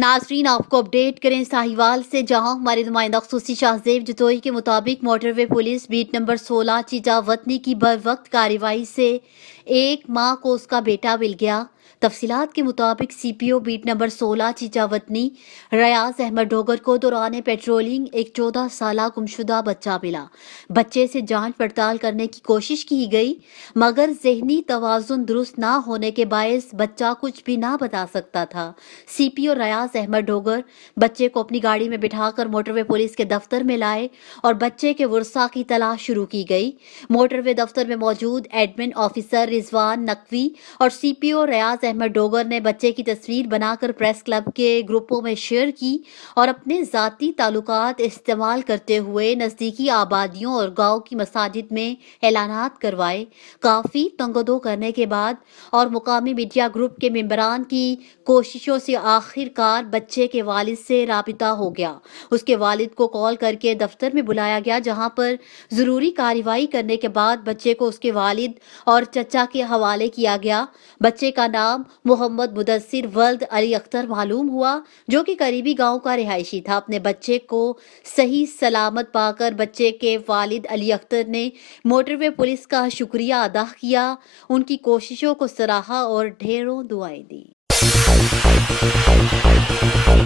नाजरीन आपको अपडेट करें साहिवाल से, जहां हमारे नुमाइंदा खसूसी शाहजेब जतोई के मुताबिक मोटरवे पुलिस बीट नंबर 16 चीजावतनी की बर वक्त कार्रवाई से एक माँ को उसका बेटा मिल गया। तफसीलात के मुताबिक CPO बीट नंबर 16 चीजावतनी रियाज अहमद डोगर को दौरान पेट्रोलिंग एक 14 साला गुमशुदा बच्चा मिला। बच्चे से जांच पड़ताल करने की कोशिश की गई, मगर जहनी तवाजुन दुरुस्त ना होने के बायस बच्चा कुछ भी ना बता सकता था। CPO रियाज अहमद डोगर बच्चे को अपनी गाड़ी में बिठाकर मोटरवे पुलिस के दफ्तर में लाए और बच्चे के वर्सा की तलाश शुरू की गई। मोटरवे दफ्तर में मौजूद एडमिन ऑफिसर रिजवान नकवी और CPO रियाज अहमद डोगर ने बच्चे की तस्वीर बनाकर प्रेस क्लब के ग्रुपों में शेयर की और अपने ज़ाती ताल्लुकात इस्तेमाल करते हुए नज़दीकी आबादियों और गांव की मसाजिद में ऐलानात करवाए। काफ़ी तंगदो करने के बाद और मुकामी मीडिया ग्रुप के मेंबरान की कोशिशों से आखिरकार बच्चे के वालिद से राबिता हो गया। उसके वालिद को कॉल करके दफ्तर में बुलाया गया, जहां पर ज़रूरी कार्रवाई करने के बाद बच्चे को उसके वालिद और चचा के हवाले किया गया। बच्चे का नाम मोहम्मद मुदस्सिर वल्द अली अख्तर मालूम हुआ, जो कि करीबी गांव का रिहायशी था। अपने बच्चे को सही सलामत पाकर बच्चे के वालिद अली अख्तर ने मोटरवे पुलिस का शुक्रिया अदा किया, उनकी कोशिशों को सराहा और ढेरों दुआएं दी।